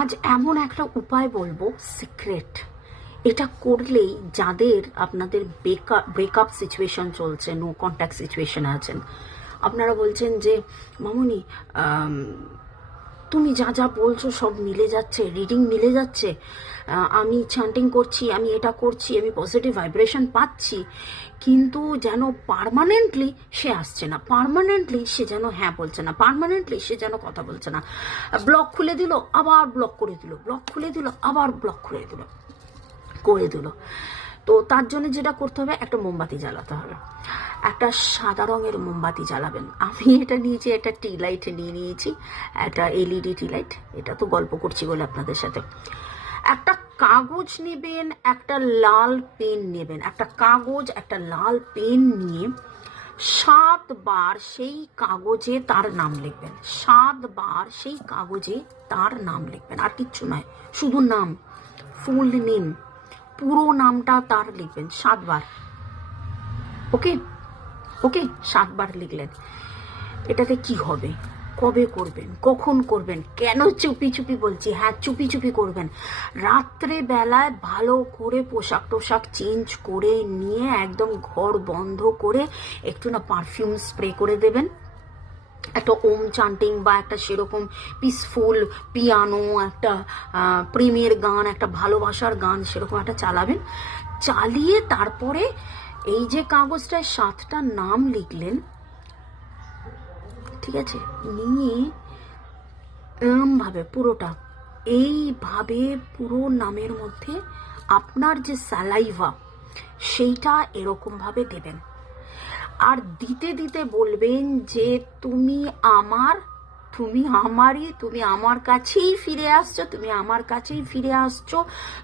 আজ এমন একটা উপায় বলবো, সিক্রেট। এটা করলেই যাদের আপনাদের ব্রেকআপ সিচুয়েশন চলছে, নো কন্ট্যাক্ট সিচুয়েশনে আছেন, আপনারা বলছেন যে মামুনি তুমি যা যা বলছো সব মিলে যাচ্ছে, রিডিং মিলে যাচ্ছে, আমি চ্যান্টিং করছি, আমি এটা করছি, আমি পজিটিভ ভাইব্রেশন পাচ্ছি, কিন্তু যেন পার্মানেন্টলি সে আসছে না, পার্মানেন্টলি সে যেন হ্যাঁ বলছে না, পার্মানেন্টলি সে যেন কথা বলছে না। ব্লক খুলে দিল, আবার ব্লক করে দিল, ব্লক খুলে দিল, আবার ব্লক করে দিল। তো তার জন্য যেটা করতে হবে, একটা মোমবাতি জ্বালাতে হবে। একটা সাদা রঙের মোমবাতি জ্বালাবেন। আমি এটা নিয়েছি, একটা টি লাইট নিয়ে নিয়েছি, একটা এলইডি টি লাইট। এটা তো গল্প করছি বলে আপনাদের সাথে। একটা কাগজ নেবেন, একটা লাল পেন নেবেন, একটা কাগজ একটা লাল পেন নিয়ে 7 বার সেই কাগজে তার নাম লিখবেন। 7 বার সেই কাগজে তার নাম লিখবেন, আর কিচ্ছু নয়, শুধু নাম, ফুল নেম, পুরো নামটা তার লিখবেন 7 বার। ওকে ওকে 7 বার লিখলেন। এটাতে কি হবে, কবে করবেন, কখন করবেন, কেন চুপি চুপি বলছি, হ্যাঁ চুপি চুপি করবেন। রাত্রে বেলায় ভালো করে পোশাক টোশাক চেঞ্জ করে নিয়ে একদম ঘর বন্ধ করে একটু না পারফিউম স্প্রে করে দেবেন। একটা ওম চান্টিং বা একটা সেরকম পিসফুল পিয়ানো, একটা প্রেমের গান, একটা ভালোবাসার গান সেরকম একটা চালাবেন। চালিয়ে তারপরে এই যে কাগজটায় 7টা নাম লিখলেন, ঠিক আছে, নিয়ে এরমভাবে পুরোটা, এইভাবে পুরো নামের মধ্যে আপনার যে স্যালাইভা সেইটা এরকমভাবে দেবেন। আর দিতে দিতে বলবেন যে তুমি আমার, তুমি আমারই, তুমি আমার কাছেই ফিরে আসছো, তুমি আমার কাছেই ফিরে আসছো,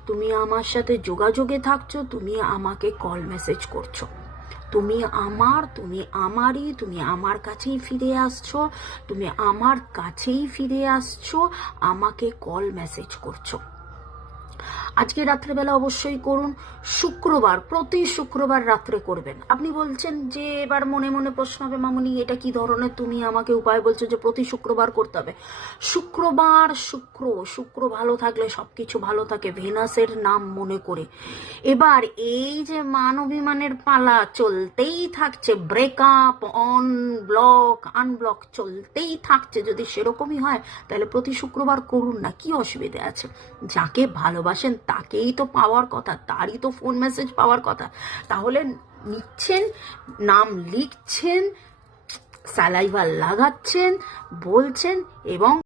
তুমি আমার সাথে যোগাযোগে থাকছো, তুমি আমাকে কল মেসেজ করছো, তুমি আমার, তুমি আমারই, তুমি আমার কাছেই ফিরে আসছো, তুমি আমার কাছেই ফিরে আসছো, আমাকে কল মেসেজ করছো। আজকে রাত্রেবেলা অবশ্যই করুন। শুক্রবার, প্রতি শুক্রবার রাত্রে করবেন। আপনি বলছেন যে এবার মনে মনে প্রশ্ন হবে, মামুনি এটা কি ধরনের তুমি আমাকে উপায় বলছো যে প্রতি শুক্রবার করতে হবে? শুক্রবার, শুক্র ভালো থাকলে সবকিছু ভালো থাকে, ভেনাসের নাম মনে করে। এবার এই যে মান অভিমানের পালা চলতেই থাকছে, ব্রেকআপ, অন ব্লক আনব্লক চলতেই থাকছে, যদি সেরকমই হয় তাহলে প্রতি শুক্রবার করুন না, কি অসুবিধা আছে? যাকে ভালোবাসেন তাকেই তো পাওয়ার কথা, তারই তো ফোন মেসেজ পাওয়ার কথা। তাহলে নিচ্ছেন, নাম লিখছেন, স্যালাইভা লাগাচ্ছেন, বলছেন, এবং